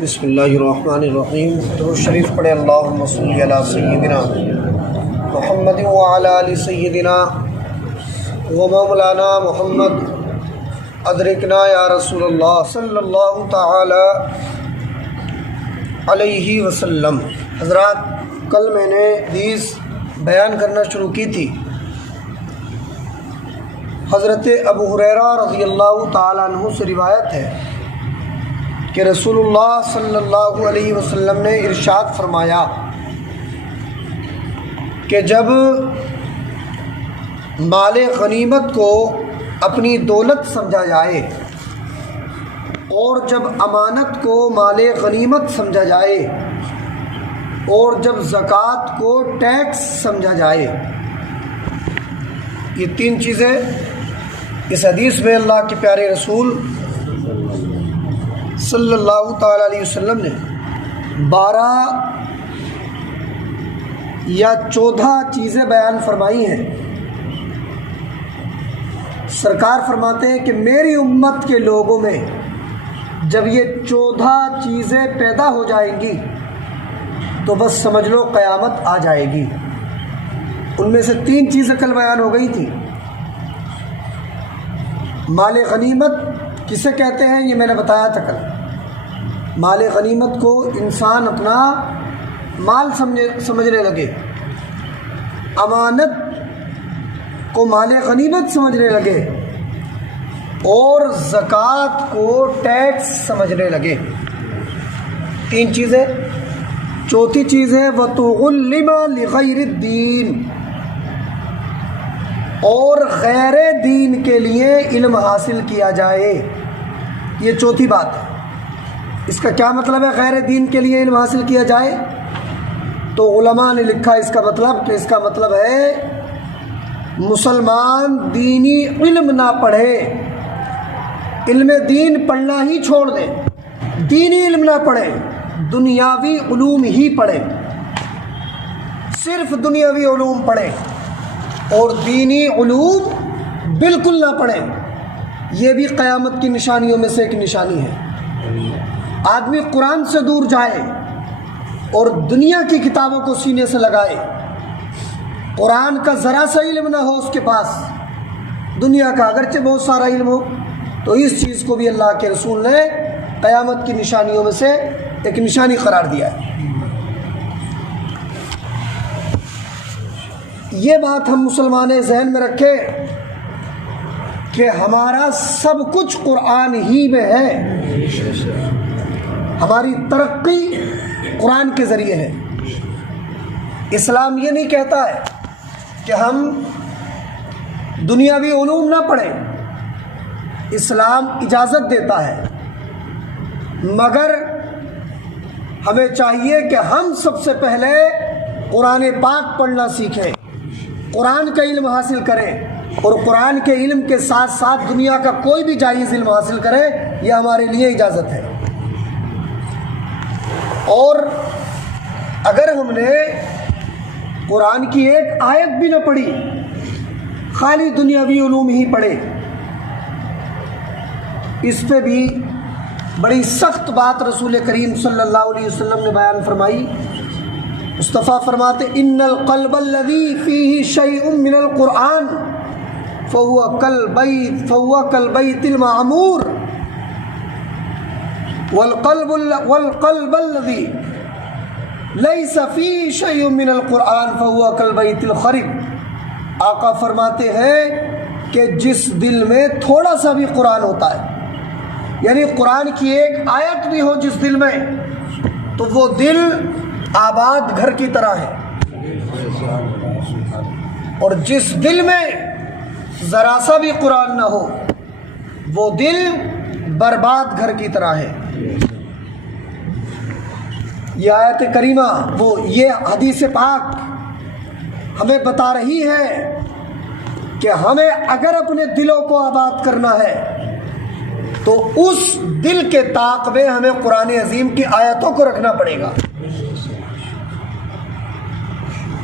بسم اللہ الرحمن الرحیم۔ درود شریف پڑھے اللہم صلی علی سیدنا محمد وعلی آل سیدنا و مولانا محمد ادرکنا یا رسول اللہ صلی اللہ تعالی علیہ وسلم۔ حضرات، کل میں نے حدیث بیان کرنا شروع کی تھی۔ حضرت ابو ہریرہ رضی اللہ تعالیٰ عنہ سے روایت ہے کہ رسول اللہ صلی اللہ علیہ وسلم نے ارشاد فرمایا کہ جب مال غنیمت کو اپنی دولت سمجھا جائے اور جب امانت کو مال غنیمت سمجھا جائے اور جب زکوٰۃ کو ٹیکس سمجھا جائے، یہ تین چیزیں اس حدیث میں اللہ کے پیارے رسول صلی اللہ تعالیٰ علیہ وسلم نے 12 یا 14 چیزیں بیان فرمائی ہیں۔ سرکار فرماتے ہیں کہ میری امت کے لوگوں میں جب یہ 14 چیزیں پیدا ہو جائیں گی تو بس سمجھ لو قیامت آ جائے گی۔ ان میں سے 3 چیزیں کل بیان ہو گئی تھی۔ مال غنیمت کسے کہتے ہیں یہ میں نے بتایا تھا کل۔ مال غنیمت کو انسان اپنا مال سمجھنے لگے، امانت کو مال غنیمت سمجھنے لگے اور زکوٰۃ کو ٹیکس سمجھنے لگے۔ 3 چیزیں۔ چوتھی چیز ہے وَتُعُلِّمَ لِغَيْرِ الدِّينِ، اور غیر دین کے لیے علم حاصل کیا جائے۔ یہ چوتھی بات ہے۔ اس کا کیا مطلب ہے غیر دین کے لیے علم حاصل کیا جائے؟ تو علماء نے لکھا اس کا مطلب کہ اس کا مطلب ہے مسلمان دینی علم نہ پڑھے، علم دین پڑھنا ہی چھوڑ دے، دینی علم نہ پڑھے، دنیاوی علوم ہی پڑھے، صرف دنیاوی علوم پڑھے اور دینی علوم بالکل نہ پڑھیں۔ یہ بھی قیامت کی نشانیوں میں سے ایک نشانی ہے۔ آدمی قرآن سے دور جائے اور دنیا کی کتابوں کو سینے سے لگائے، قرآن کا ذرا سا علم نہ ہو اس کے پاس، دنیا کا اگرچہ بہت سارا علم ہو، تو اس چیز کو بھی اللہ کے رسول نے قیامت کی نشانیوں میں سے ایک نشانی قرار دیا ہے۔ یہ بات ہم مسلمان ذہن میں رکھیں کہ ہمارا سب کچھ قرآن ہی میں ہے، ہماری ترقی قرآن کے ذریعے ہے۔ اسلام یہ نہیں کہتا ہے کہ ہم دنیاوی علوم نہ پڑھیں، اسلام اجازت دیتا ہے، مگر ہمیں چاہیے کہ ہم سب سے پہلے قرآن پاک پڑھنا سیکھیں، قرآن کا علم حاصل کریں اور قرآن کے علم کے ساتھ ساتھ دنیا کا کوئی بھی جائز علم حاصل کریں، یہ ہمارے لیے اجازت ہے۔ اور اگر ہم نے قرآن کی ایک آیت بھی نہ پڑھی، خالی دنیاوی علوم ہی پڑھے، اس پہ بھی بڑی سخت بات رسول کریم صلی اللہ علیہ وسلم نے بیان فرمائی۔ مصطفیٰ فرماتے ان القلب الذی فیہ شیء من القرآن فہو کالبیت المعمور والقلب الذی لیس فیہ شیء من القرآن فہو کالبیت الخرب۔ آقا فرماتے ہیں کہ جس دل میں تھوڑا سا بھی قرآن ہوتا ہے، یعنی قرآن کی ایک آیت بھی ہو جس دل میں، تو وہ دل آباد گھر کی طرح ہے، اور جس دل میں ذرا سا بھی قرآن نہ ہو وہ دل برباد گھر کی طرح ہے۔ یہ آیت کریمہ، یہ حدیث پاک ہمیں بتا رہی ہے کہ ہمیں اگر اپنے دلوں کو آباد کرنا ہے تو اس دل کے طاق میں ہمیں قرآن عظیم کی آیتوں کو رکھنا پڑے گا۔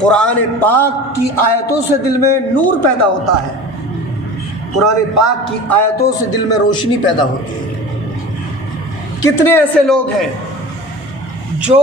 قرآن پاک کی آیتوں سے دل میں نور پیدا ہوتا ہے، قرآن پاک کی آیتوں سے دل میں روشنی پیدا ہوتی ہے۔ کتنے ایسے لوگ ہیں جو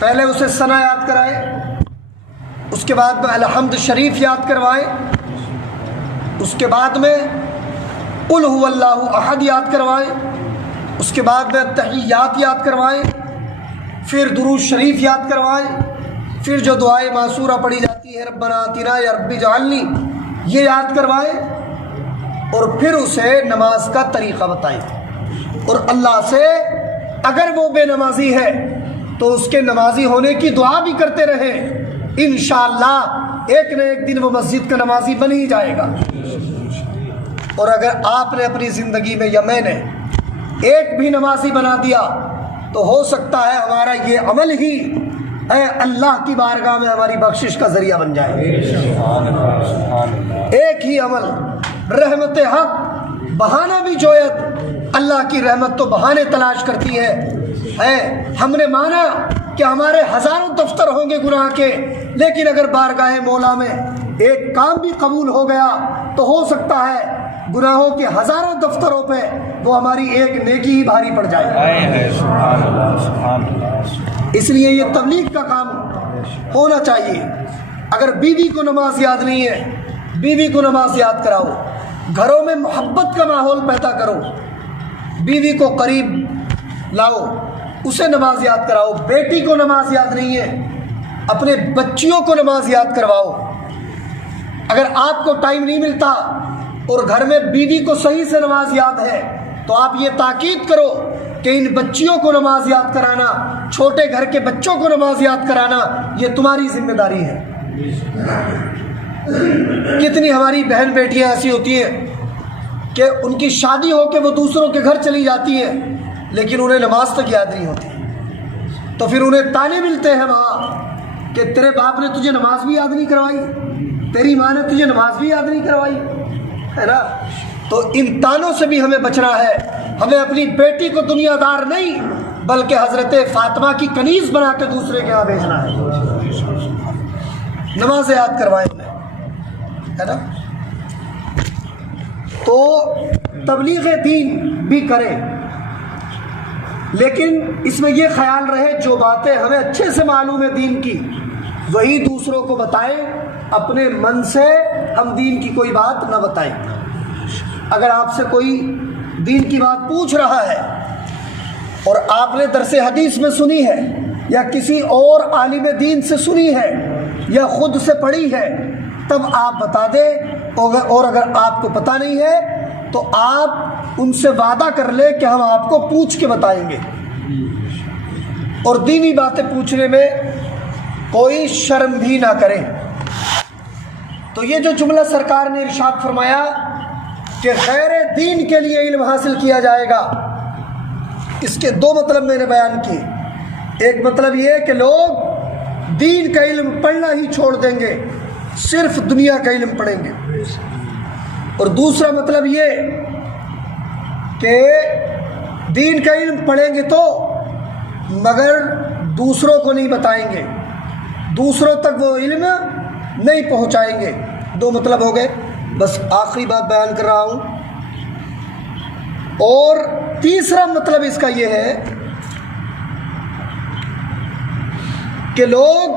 پہلے اسے ثنا یاد کرائے، اس کے بعد میں الحمد شریف یاد کروائے، اس کے بعد میں قل هو اللہ احد یاد کروائے، اس کے بعد میں تحیات یاد کروائے، پھر درود شریف یاد کروائے، پھر جو دعائے معصورہ پڑھی جاتی ہے ربنا آتنا یا رب اجعلنی یہ یاد کروائے، اور پھر اسے نماز کا طریقہ بتائے، اور اللہ سے اگر وہ بے نمازی ہے تو اس کے نمازی ہونے کی دعا بھی کرتے رہے، انشاءاللہ ایک نہ ایک دن وہ مسجد کا نمازی بن ہی جائے گا۔ اور اگر آپ نے اپنی زندگی میں یا میں نے ایک بھی نمازی بنا دیا تو ہو سکتا ہے ہمارا یہ عمل ہی اے اللہ کی بارگاہ میں ہماری بخشش کا ذریعہ بن جائے۔ ایک ہی عمل، رحمت حق بہانہ بھی جویت، اللہ کی رحمت تو بہانے تلاش کرتی ہے۔ ہم نے مانا کہ ہمارے ہزاروں دفتر ہوں گے گناہ کے، لیکن اگر بارگاہ مولا میں ایک کام بھی قبول ہو گیا تو ہو سکتا ہے گناہوں کے ہزاروں دفتروں پہ وہ ہماری ایک نیکی ہی بھاری پڑ جائے۔ اس لیے یہ تبلیغ کا کام ہونا چاہیے۔ اگر بیوی کو نماز یاد نہیں ہے، بیوی کو نماز یاد کراؤ، گھروں میں محبت کا ماحول پیدا کرو، بیوی کو قریب لاؤ، اسے نماز یاد کراؤ۔ بیٹی کو نماز یاد نہیں ہے، اپنے بچیوں کو نماز یاد کرواؤ۔ اگر آپ کو ٹائم نہیں ملتا اور گھر میں بیوی کو صحیح سے نماز یاد ہے تو آپ یہ تاکید کرو کہ ان بچیوں کو نماز یاد کرانا، چھوٹے گھر کے بچوں کو نماز یاد کرانا یہ تمہاری ذمہ داری ہے۔ کتنی ہماری بہن بیٹیاں ایسی ہوتی ہیں کہ ان کی شادی ہو کے وہ دوسروں کے گھر چلی جاتی ہیں لیکن انہیں نماز تک یاد نہیں ہوتی، تو پھر انہیں تانے ملتے ہیں وہاں کہ تیرے باپ نے تجھے نماز بھی یاد نہیں کروائی، تیری ماں نے تجھے نماز بھی یاد نہیں کروائی، ہے نا۔ تو ان تانوں سے بھی ہمیں بچنا ہے۔ ہمیں اپنی بیٹی کو دنیا دار نہیں بلکہ حضرت فاطمہ کی کنیز بنا کے دوسرے کے یہاں بھیجنا ہے۔ نماز یاد کروائیں انہیں، ہے نا۔ تو تبلیغ دین بھی کریں، لیکن اس میں یہ خیال رہے جو باتیں ہمیں اچھے سے معلوم ہے دین کی وہی دوسروں کو بتائیں، اپنے من سے ہم دین کی کوئی بات نہ بتائیں۔ اگر آپ سے کوئی دین کی بات پوچھ رہا ہے اور آپ نے درس حدیث میں سنی ہے یا کسی اور عالم دین سے سنی ہے یا خود سے پڑھی ہے تب آپ بتا دیں، اور اگر آپ کو پتہ نہیں ہے تو آپ ان سے وعدہ کر لیں کہ ہم آپ کو پوچھ کے بتائیں گے۔ اور دینی باتیں پوچھنے میں کوئی شرم بھی نہ کریں۔ تو یہ جو جملہ سرکار نے ارشاد فرمایا کہ غیر دین کے لیے علم حاصل کیا جائے گا، اس کے دو مطلب میں نے بیان کیے۔ ایک مطلب یہ کہ لوگ دین کا علم پڑھنا ہی چھوڑ دیں گے، صرف دنیا کا علم پڑھیں گے، اور دوسرا مطلب یہ کہ دین کا علم پڑھیں گے تو مگر دوسروں کو نہیں بتائیں گے، دوسروں تک وہ علم نہیں پہنچائیں گے۔ دو مطلب ہو گئے، بس آخری بات بیان کر رہا ہوں۔ اور تیسرا مطلب اس کا یہ ہے کہ لوگ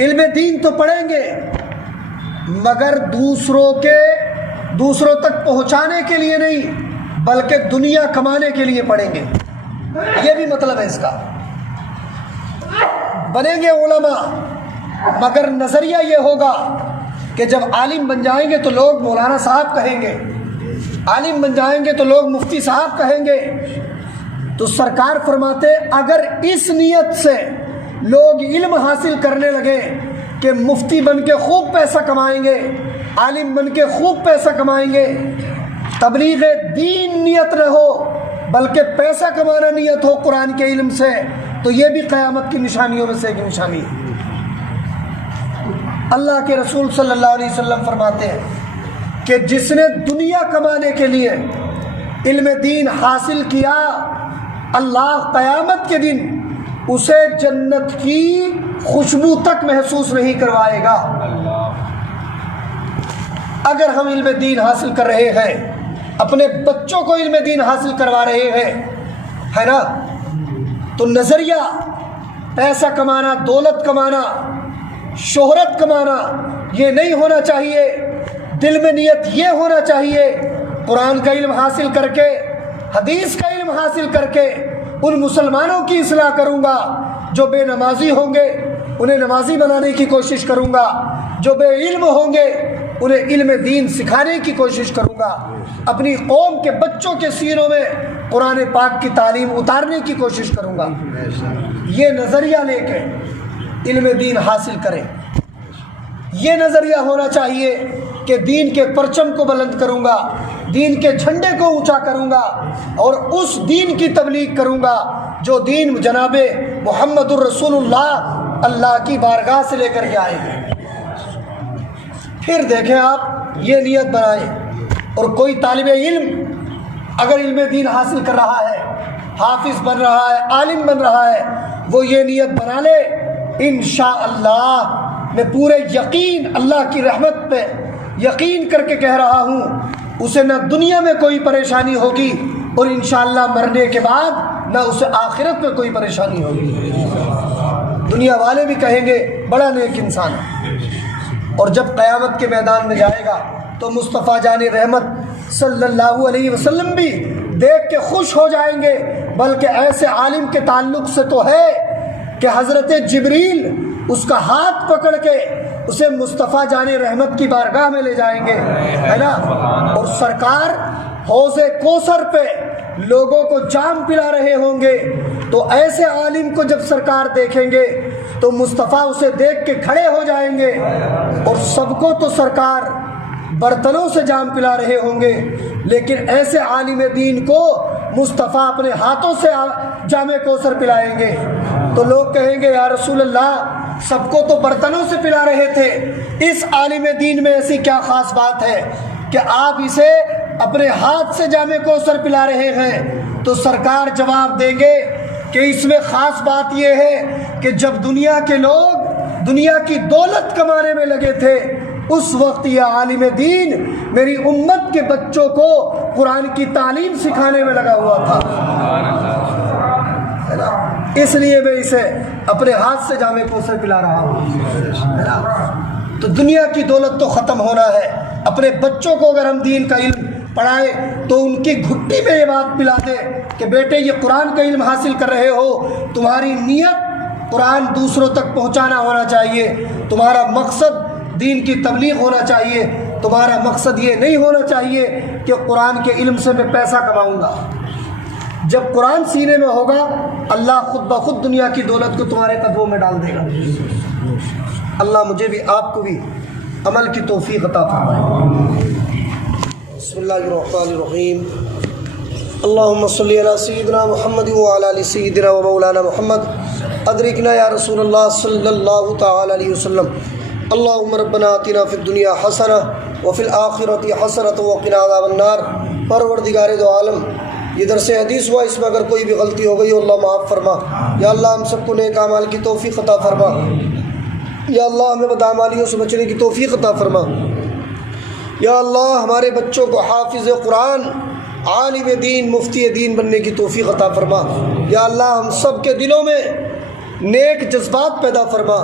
علم دین تو پڑھیں گے مگر دوسروں تک پہنچانے کے لیے نہیں بلکہ دنیا کمانے کے لیے پڑھیں گے، یہ بھی مطلب ہے اس کا۔ بنیں گے علماء مگر نظریہ یہ ہوگا کہ جب عالم بن جائیں گے تو لوگ مولانا صاحب کہیں گے، عالم بن جائیں گے تو لوگ مفتی صاحب کہیں گے۔ تو سرکار فرماتے اگر اس نیت سے لوگ علم حاصل کرنے لگے کہ مفتی بن کے خوب پیسہ کمائیں گے، عالم بن کے خوب پیسہ کمائیں گے، تبلیغ دین نیت نہ ہو بلکہ پیسہ کمانا نیت ہو قرآن کے علم سے، تو یہ بھی قیامت کی نشانیوں میں سے ایک نشانی ہے۔ اللہ کے رسول صلی اللہ علیہ وسلم فرماتے ہیں کہ جس نے دنیا کمانے کے لیے علم دین حاصل کیا، اللہ قیامت کے دن اسے جنت کی خوشبو تک محسوس نہیں کروائے گا۔ اگر ہم علم دین حاصل کر رہے ہیں، اپنے بچوں کو علم دین حاصل کروا رہے ہیں، ہے نا، تو نظریہ پیسہ کمانا، دولت کمانا، شہرت کمانا یہ نہیں ہونا چاہیے۔ دل میں نیت یہ ہونا چاہیے قرآن کا علم حاصل کر کے، حدیث کا علم حاصل کر کے ان مسلمانوں کی اصلاح کروں گا جو بے نمازی ہوں گے، انہیں نمازی بنانے کی کوشش کروں گا، جو بے علم ہوں گے انہیں علم دین سکھانے کی کوشش کروں گا، اپنی قوم کے بچوں کے سینوں میں قرآن پاک کی تعلیم اتارنے کی کوشش کروں گا۔ یہ نظریہ لے کے علم دین حاصل کریں۔ یہ نظریہ ہونا چاہیے کہ دین کے پرچم کو بلند کروں گا، دین کے جھنڈے کو اونچا کروں گا اور اس دین کی تبلیغ کروں گا جو دین جناب محمد الرسول اللہ کی بارگاہ سے لے کر کے آئے ہیں۔ پھر دیکھیں آپ یہ نیت بنائیں، اور کوئی طالب علم اگر علم دین حاصل کر رہا ہے، حافظ بن رہا ہے، عالم بن رہا ہے، وہ یہ نیت بنا لے انشاءاللہ میں پورے یقین اللہ کی رحمت پہ یقین کر کے کہہ رہا ہوں اسے نہ دنیا میں کوئی پریشانی ہوگی اور انشاءاللہ مرنے کے بعد نہ اسے آخرت میں کوئی پریشانی ہوگی۔ دنیا والے بھی کہیں گے بڑا نیک انسان ہے، اور جب قیامت کے میدان میں جائے گا تو مصطفیٰ جان رحمت صلی اللہ علیہ وسلم بھی دیکھ کے خوش ہو جائیں گے، بلکہ ایسے عالم کے تعلق سے تو ہے کہ حضرت جبریل اس کا ہاتھ پکڑ کے اسے مصطفیٰ جان رحمت کی بارگاہ میں لے جائیں گے، ہے نا، اور سرکار حوض کوثر پہ لوگوں کو جام پلا رہے ہوں گے، تو ایسے عالم کو جب سرکار دیکھیں گے تو مصطفیٰ اسے دیکھ کے کھڑے ہو جائیں گے، اور سب کو تو سرکار برتنوں سے جام پلا رہے ہوں گے، لیکن ایسے عالم دین کو مصطفیٰ اپنے ہاتھوں سے جام کوثر پلائیں گے۔ تو لوگ کہیں گے یا رسول اللہ سب کو تو برتنوں سے پلا رہے تھے، اس عالم دین میں ایسی کیا خاص بات ہے کہ آپ اسے اپنے ہاتھ سے جام کوثر پلا رہے ہیں؟ تو سرکار جواب دیں گے کہ اس میں خاص بات یہ ہے کہ جب دنیا کے لوگ دنیا کی دولت کمانے میں لگے تھے اس وقت یہ عالم دین میری امت کے بچوں کو قرآن کی تعلیم سکھانے میں لگا ہوا تھا، اس لیے میں اسے اپنے ہاتھ سے جام کوثر پلا رہا ہوں۔ تو دنیا کی دولت تو ختم ہونا ہے، اپنے بچوں کو اگر ہم دین کا علم پڑھائے تو ان کی گھٹی میں یہ بات پلا دے کہ بیٹے یہ قرآن کا علم حاصل کر رہے ہو، تمہاری نیت قرآن دوسروں تک پہنچانا ہونا چاہیے، تمہارا مقصد دین کی تبلیغ ہونا چاہیے، تمہارا مقصد یہ نہیں ہونا چاہیے کہ قرآن کے علم سے میں پیسہ کماؤں گا۔ جب قرآن سینے میں ہوگا اللہ خود بخود دنیا کی دولت کو تمہارے قدموں میں ڈال دے گا۔ اللہ مجھے بھی آپ کو بھی عمل کی توفیق عطا فرمائے۔ بسم اللہ الرحمن الرحیم، اللہم صلی علی سیدنا محمد وعلی آل سیدنا و مولانا محمد، ادرکنا یا رسول اللہ صلی اللہ تعالی علیہ وسلم۔ اللہم ربنا آتنا فی الدنیا حسنہ وفی الآخرۃ حسنۃ وقنا عذاب النار۔ پروردگار دو عالم، یہ درس حدیث ہوا، اس میں اگر کوئی بھی غلطی ہو گئی ہو اللہ معاف فرما، یا اللہ ہم سب کو نیک اعمال کی توفیق عطا فرما، یا اللہ ہمیں بدعمالیوں سے بچنے کی توفیق عطا فرما، یا اللہ ہمارے بچوں کو حافظ قرآن، عالم دین، مفتی دین بننے کی توفیق عطا فرما، یا اللہ ہم سب کے دلوں میں نیک جذبات پیدا فرما،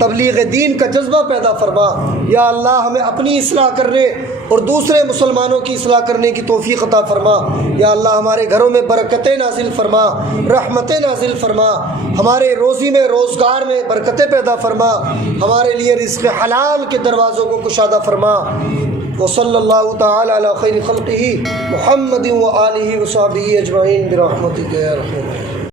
تبلیغ دین کا جذبہ پیدا فرما، یا اللہ ہمیں اپنی اصلاح کرنے اور دوسرے مسلمانوں کی اصلاح کرنے کی توفیق عطا فرما، یا اللہ ہمارے گھروں میں برکتیں نازل فرما، رحمتیں نازل فرما، ہمارے روزی میں روزگار میں برکتیں پیدا فرما، ہمارے لیے رزق حلال کے دروازوں کو کشادہ فرما۔ وصلی اللہ تعالی علی خیر خلقہ محمد و آلہ و صحبہ اجمعین برحمتک یا ارحم الراحمین۔